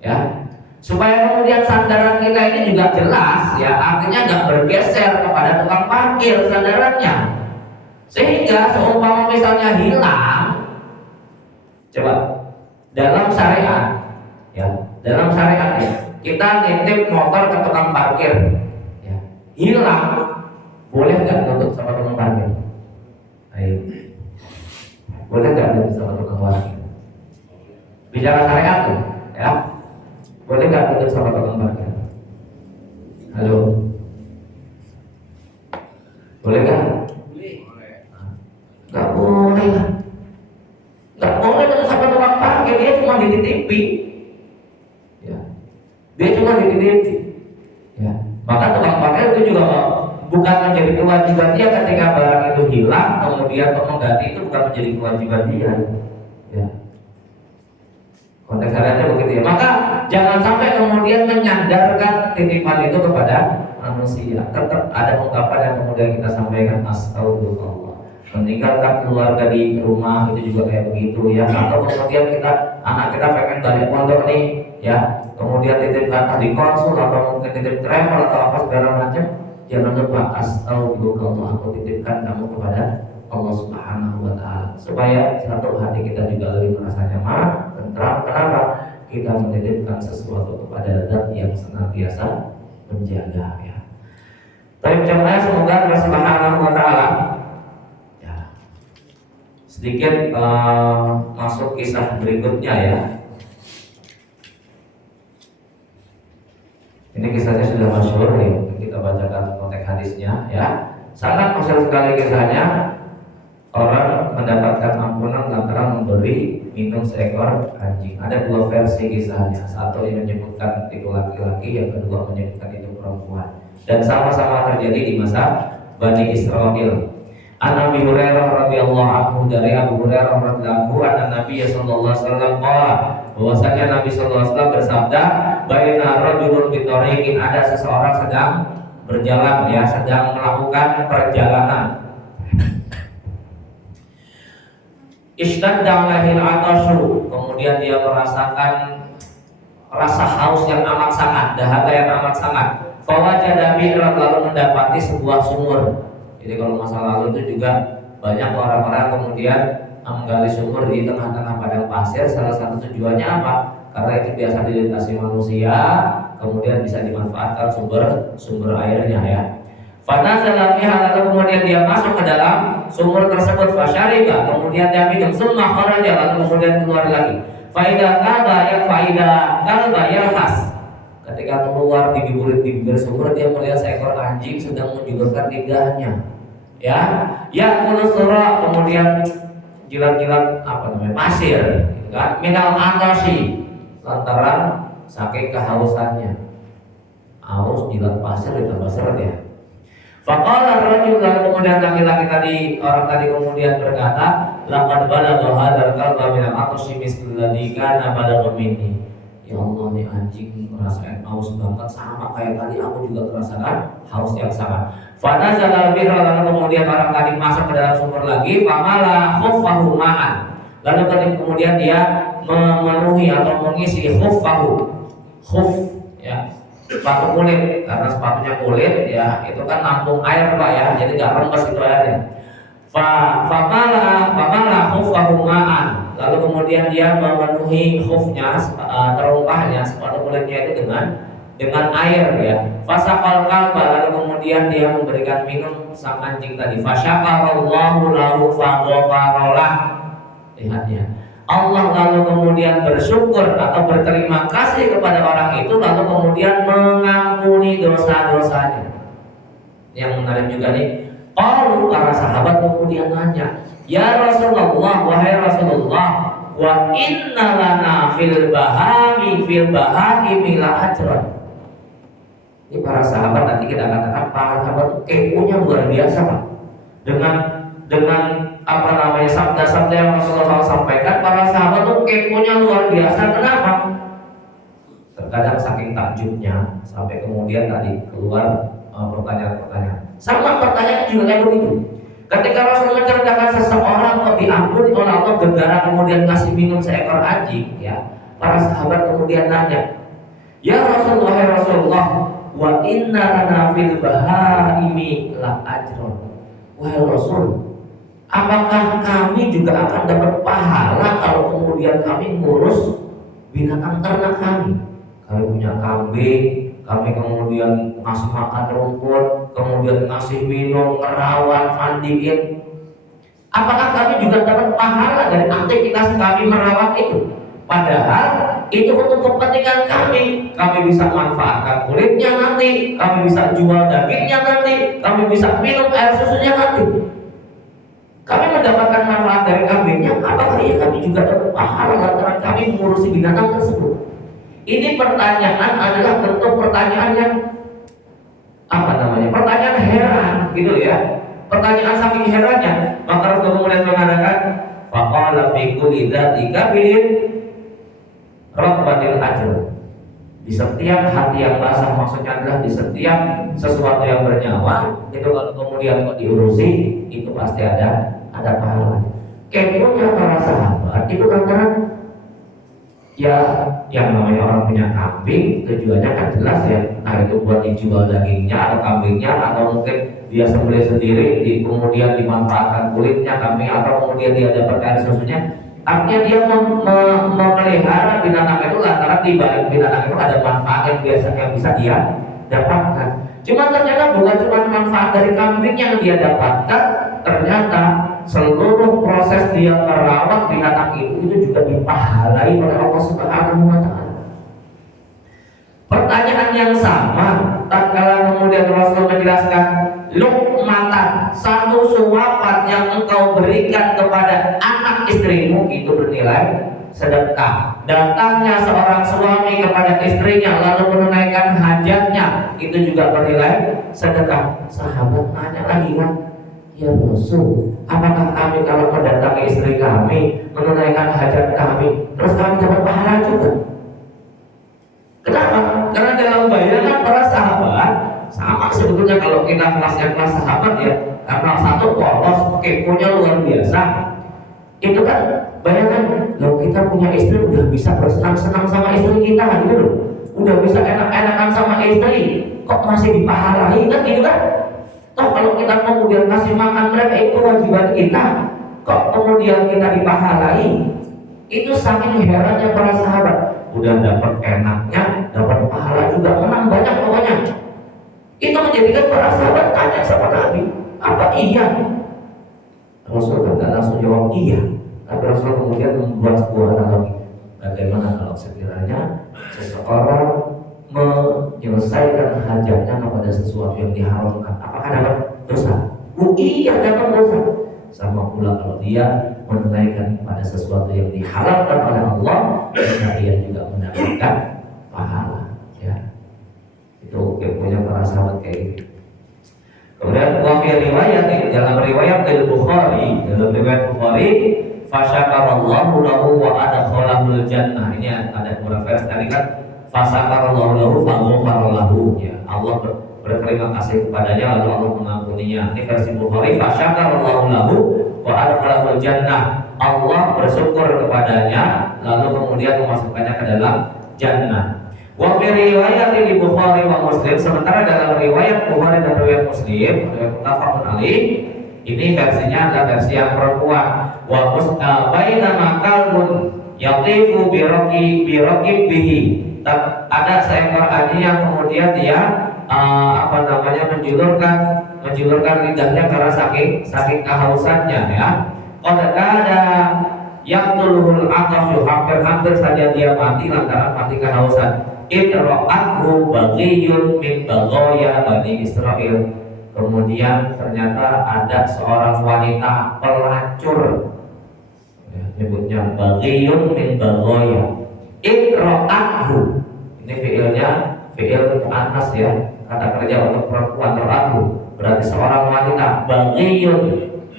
Ya. Supaya kemudian sandaran kita ini juga jelas ya, artinya enggak bergeser kepada tukang parkir sandarannya. Sehingga seumpama misalnya hilang, coba dalam syariat ya, dalam syariat ya, kita nitip motor ke tukang parkir ya, hilang, boleh nggak nuntut sama tukang parkir? Ayo, boleh nggak nuntut sama tukang parkir? Bicara syariat tuh ya, boleh nggak nuntut sama tukang parkir? Halo, boleh nggak? Nggak boleh lah. Nggak boleh kalau sampai tukang parkir, dia cuma dititipi ya. Dia cuma dititipi ya. Maka tukang parkir itu juga bukan menjadi kewajiban dia ketika barang itu hilang, kemudian untuk mengganti itu bukan menjadi kewajiban dia ya. Konteks syariatnya begitu ya. Maka jangan sampai kemudian menyandarkan titipan itu kepada manusia. Tetap ada ungkapan yang kemudian kita sampaikan, astagfirullah. Meninggalkan keluarga di rumah itu juga kayak begitu ya. Atau kemudian anak kita pengen balik pondok nih ya, kemudian titip kata di konsul atau mungkin titip travel atau apa segala macam, jangan lupa astaghfirullah, aku titipkan kamu kepada Allah Subhanahu wa taala, supaya satu hati kita juga lebih merasa nyaman, tentram. Kenapa? Kita menitipkan sesuatu kepada zat yang senantiasa menjaga ya. Baik jemaah, semoga Allah Subhanahu wa taala sedikit masuk kisah berikutnya ya. Ini kisahnya sudah masyhur ya, kita bacakan konteks hadisnya ya. Sangat masyhur sekali kisahnya. Orang mendapatkan ampunan lantaran memberi minum seekor anjing. Ada dua versi kisahnya. Satu yang menyebutkan itu laki-laki, yang kedua menyebutkan itu perempuan. Dan sama-sama terjadi di masa Bani Israil. An Abi Hurairah radhiyallahu anhu, dari Abu Hurairah radhiyallahu anhu, Nabi sallallahu alaihi wasallam bahwasanya Nabi sallallahu alaihi wasallam bersabda, baina rajulun bi thariqin, ada seseorang sedang berjalan ya, sedang melakukan perjalanan. Ishtadda alaihi al-atashu, kemudian dia merasakan rasa haus yang amat sangat, dahaga yang amat sangat. Fawajada bi'ran, lalu mendapati sebuah sumur. Jadi kalau masa lalu itu juga banyak orang-orang kemudian menggali sumur di tengah-tengah padang pasir. Salah satu tujuannya apa? Karena itu biasa dilintasi manusia, kemudian bisa dimanfaatkan sumber airnya ya. Fanazala fiha, lalu kemudian dia masuk ke dalam sumur tersebut. Fasyariba, kemudian dia minum. Summa kharaja, lalu kemudian keluar lagi. Faida kalba yalhas. Ketika keluar di bibir sumur, dia melihat seekor anjing sedang menjulurkan lidahnya. Ya kulus surah, kemudian jilat-jilat pasir, gitu kan? Minal atasi, lantaran saking kehausannya. Haus jilat pasir ditambah seret ya. Faqala ar-rajul, kemudian laki-laki tadi, orang tadi kemudian berkata, laqad balagha hadzal qalba min al-'atshi mislu alladhi kana balagha minni. Ya Allah, nih anjing merasakan haus banget sama kayak tadi aku juga merasakan haus yang sama. Fanazala bi'ra, lalu kemudian orang tadi masuk ke dalam sumur lagi. Famala khuffahu ma'an, lalu tadi kemudian dia memenuhi atau mengisi khuffahu, khuf ya, sepatu kulit, karena sepatunya kulit ya, itu kan nampung air Pak ya, jadi gak rembes itu airnya. Famala khuffahu ma'an, lalu kemudian dia memenuhi khufnya, terumpahnya, sepatu kulitnya itu dengan air ya. Fasaqal kalba, lalu kemudian dia memberikan minum sang anjing tadi. Fasyaqarallahu lahu faghfaralah. Lihat ya, Allah lalu kemudian bersyukur atau berterima kasih kepada orang itu, lalu kemudian mengampuni dosa-dosanya. Yang menarik juga nih, para sahabat kemudian nanya, ya Rasulullah, wahai Rasulullah, wa inna lana fil bahami la ajran. Ini para sahabat, nanti kita katakan para sahabat itu keponya luar biasa Pak. Dengan sabda-sabda yang Rasulullah sampaikan, para sahabat itu keponya luar biasa. Kenapa? Terkadang saking takjubnya sampai kemudian tadi keluar pertanyaan-pertanyaan. Sama pertanyaan juga kayak begitu. Ketika Rasul menceritakan seseorang kok diampuni oleh Allah gara-gara kemudian kasih minum seekor anjing, ya, para sahabat kemudian nanya, ya Rasulullah, ya Rasulullah, wa inna lana fil bahaimi la ajron. Wahai Rasul, apakah kami juga akan dapat pahala kalau kemudian kami ngurus binatang ternak kami? Kami punya kambing, kami kemudian ngasih makan rumput, kemudian ngasih minum, ngerawat, mandiin. Apakah kami juga dapat pahala dari aktivitas kami merawat itu? Padahal itu untuk kepentingan kami. Kami bisa manfaatkan kulitnya nanti, kami bisa jual dagingnya nanti, kami bisa minum air susunya nanti. Kami mendapatkan manfaat dari kambingnya, apakah kami juga dapat pahala lantaran kami mengurusi binatang tersebut? Ini pertanyaan adalah bentuk pertanyaan yang pertanyaan heran gitu ya. Pertanyaan saking herannya, maka Rasul kemudian mengatakan, faqala fi kulli dzatika bil rabbatil ajr. Di setiap hati yang basah, maksudnya adalah di setiap sesuatu yang bernyawa, itu kalau kemudian kok diurusi, itu pasti ada pahala. Keponya para sahabat itu lantaran ya, yang namanya orang punya kambing, tujuannya kan jelas ya, entah itu buat dijual dagingnya atau kambingnya, atau mungkin dia sembelih sendiri, kemudian dimanfaatkan kulitnya kambing, atau kemudian dia dapat air susunya. Artinya dia memelihara binatang itu lantaran di balik binatang itu ada manfaat yang biasanya bisa dia dapatkan. Cuma ternyata bukan cuma manfaat dari kambing yang dia dapatkan, ternyata seluruh proses dia merawat binatang itu juga dipahalai oleh Allah Subhanahu wa Ta'ala. Pertanyaan yang sama, tatkala kemudian Rasul menjelaskan, luqmatan, satu suapan yang engkau berikan kepada anak istrimu itu bernilai sedekah. Datangnya seorang suami kepada istrinya lalu menunaikan hajatnya itu juga bernilai sedekah. Sahabat nanya lagi kan, ya Rasul, apakah kami kalau mendatangi istri kami, menunaikan hajat kami, terus kami dapat pahala juga? Kenapa? Karena dalam bayangan para sahabat sama sebetulnya kalau kita kelas sahabat ya, karena satu polos, keponya luar biasa. Itu kan Bayangkan, loh kita punya istri udah bisa bersenang-senang sama istri kita gitu loh, udah bisa enak-enakan sama istri, kok masih dipahalai kan gitu kan? Toh kalau kita kemudian kasih makan mereka itu kewajiban kita, kok kemudian kita dipahalai? Itu saking herannya para sahabat, udah dapat enaknya, dapat pahala juga, menang banyak pokoknya. Itu menjadikan para sahabat tanya sama Nabi, apa iya? Rasul tidak langsung jawab iya, tapi Rasul kemudian membuat sebuah analogi. Bagaimana kalau sekiranya seseorang menyelesaikan hajatnya kepada sesuatu yang diharamkan, apakah dapat dosa? Iya dapat dosa. Sama pula kalau dia menunaikan pada sesuatu yang dihalalkan oleh Allah, maka dia juga mendapatkan pahala. Ya, itu punya para sahabat kayak gitu. Kemudian wa fi riwayat, dalam riwayat Al-Bukhari, dalam riwayat Bukhari, fasyakarallahu lahu wa adkhalahul jannah. Ini ada beberapa versi tadi kan, fasyakarallahu lahu faghfara lahu, ya. Allah berterima kasih kepadanya lalu Allah mengampuninya. Ini versi Bukhari, fasyakarallahu lahu wa adkhalahul jannah. Allah bersyukur kepadanya lalu kemudian memasukkannya ke dalam jannah. Wa fi riwayat di Bukhari wa Muslim, sementara dalam riwayat Bukhari dan riwayat Muslim, riwayat muttafaqun alaih, ini versinya adalah versi yang perempuan. Wa bainama kalbun yatifu biraqib bihi. Ada seekor anjing yang kemudian dia menjulurkan lidahnya karena saking kehausannya, ya. Qad kada yaqtuluhul atasyu, hampir saja dia mati lantaran mati kehausan. Idra'athu baghiyun min baghaya Bani Israil. Kemudian ternyata ada seorang wanita pelacur, ya, nyebutnya baghiyun min baghaya. Idra'athu, ini fi'il anas, ya, kata kerja untuk perempuan. Ter'athu berarti seorang wanita, baghiyun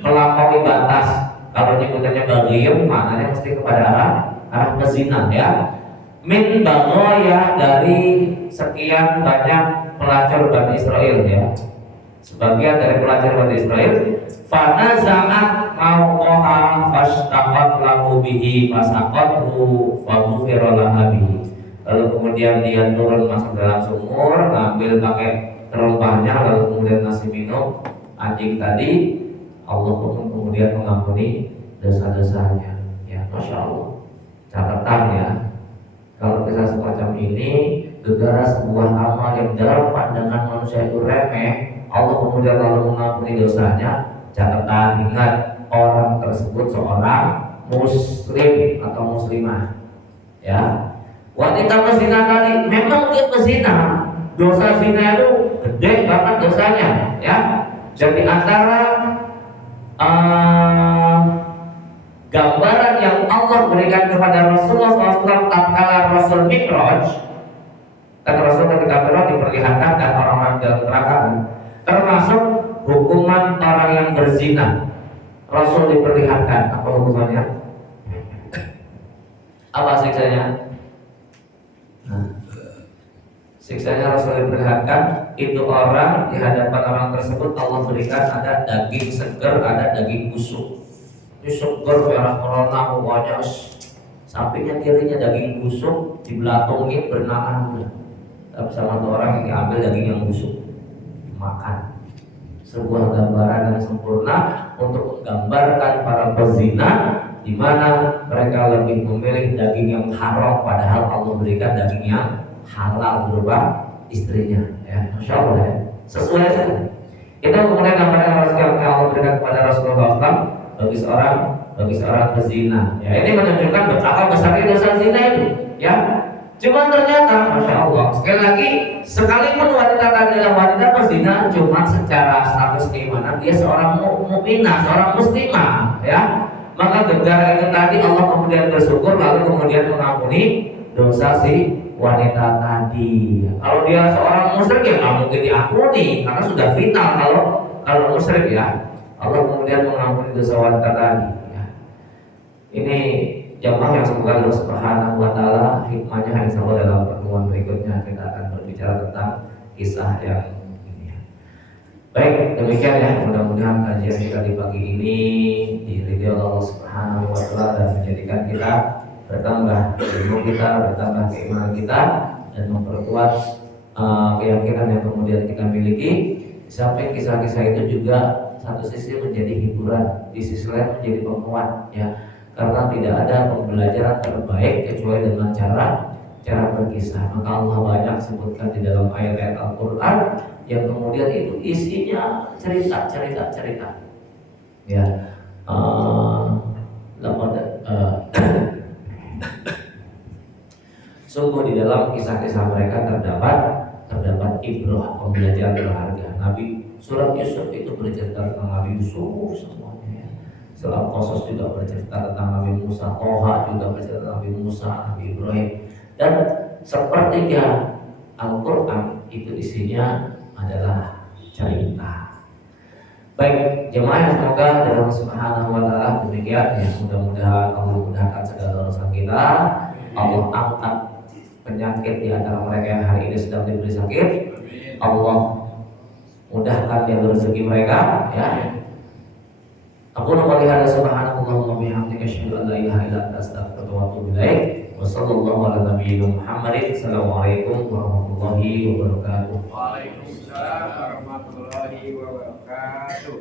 melampaui batas. Kalau nyebutannya baghiyun maknanya mesti kepada arah pezina, ya. Min baghaya, dari sekian banyak pelacur Bani Israel, ya. Sebagian dari pelacur Bani Israel, fanaza'at mauqaha fashtaqat lahu bihi fasaqathu faghfira laha bihi. Lalu kemudian dia turun masuk dalam sumur, ngambil pakai terompahnya, lalu kemudian ngasih minum anjing tadi. Allah pun kemudian mengampuni dosa-dosanya, ya. Masya Allah. Catatan, ya, kalau kisah semacam ini gegara sebuah amal yang dalam pandangan manusia itu remeh, Allah kemudian lalu mengampuni dosanya. Catatan, ingat, orang tersebut seorang muslim atau muslimah, ya. Wanita pezina tadi memang dia pezina, dosa zina itu gede banget dosanya, ya. Jadi antara gambaran yang Allah berikan kepada Rasulullah SAW tatkala Rasul Mi'raj, kata Rasul ketika Mi'raj diperlihatkan dan orang-orang dalam neraka, termasuk hukuman orang yang berzina. Rasul diperlihatkan apa hukumannya? Apa siksanya? Siksanya Rasul diperlihatkan, itu orang di hadapan orang tersebut Allah berikan ada daging seger, ada daging busuk. Ini seger merah corona pokoknya, sampingnya kirinya daging busuk dibelatungin bernaan. Tapi sama tuh orang yang diambil daging yang busuk makan. Sebuah gambaran yang sempurna untuk menggambarkan para pezina, di mana mereka lebih memilih daging yang haram padahal Allah berikan daging yang halal berupa istrinya, ya. Masya Allah, ya. Sesuai saja. Itu kemudian gambaran yang Allah berikan kepada Rasulullah SAW bagi seorang pezina. Ya, ini menunjukkan betapa besarnya dosa zina itu, ya. Cuma ternyata, masya Allah, sekali lagi, sekalipun wanita tadi adalah wanita pezina, cuma secara status keimanan dia seorang mukminah, seorang muslimah, ya. Maka gegara itu tadi Allah kemudian bersyukur lalu kemudian mengampuni dosa si wanita tadi. Kalau dia seorang musyrik ya nggak mungkin diampuni karena sudah final kalau musyrik, ya. Allah kemudian mengampuni dosa wanita tadi, ya. Ini jamaah yang semoga Allah Subhanahu wa taala hikmahnya, insyaallah dalam pertemuan berikutnya kita akan berbicara tentang kisah yang ini, ya. Baik, demikian ya, mudah-mudahan kajian kita di pagi ini diridhoi Allah Subhanahu wa taala dan menjadikan kita bertambah ilmu kita, bertambah keimanan kita dan memperkuat keyakinan yang kemudian kita miliki. Sampai kisah-kisah itu juga satu sisi menjadi hiburan, di sisi lain menjadi penguat ya. Karena tidak ada pembelajaran terbaik kecuali dengan cara berkisah. Maka Allah banyak sebutkan di dalam ayat-ayat Al-Qur'an yang kemudian itu isinya cerita. Ya, sungguh di dalam kisah-kisah mereka terdapat ibroh, pembelajaran berharga. Nabi surat Yusuf itu bercerita tentang Nabi Yusuf semuanya. Ya. Surat Qasas juga bercerita tentang Nabi Musa, Toha juga bercerita tentang Nabi Musa, Nabi Ibrahim. Dan sepertiga Al-Quran itu isinya adalah cerita. Baik, jemaah yang semoga dalam Subhanahu wa taala demikian ya, mudah-mudahan Allah mudahkan segala urusan kita. Allah angkat penyakit di antara mereka yang hari ini sedang diberi sakit. Allah mudahkan jalur rezeki mereka ya. Aku qouli hadza subhanakallahumma wa bihamdika asyhadu an la ilaha illa anta astaghfiruka wa atubu ilaik. Wa sallallahu ala nabiyyina Muhammadin. Assalamualaikum warahmatullahi wabarakatuh. Waalaikumsalam warahmatullahi wabarakatuh.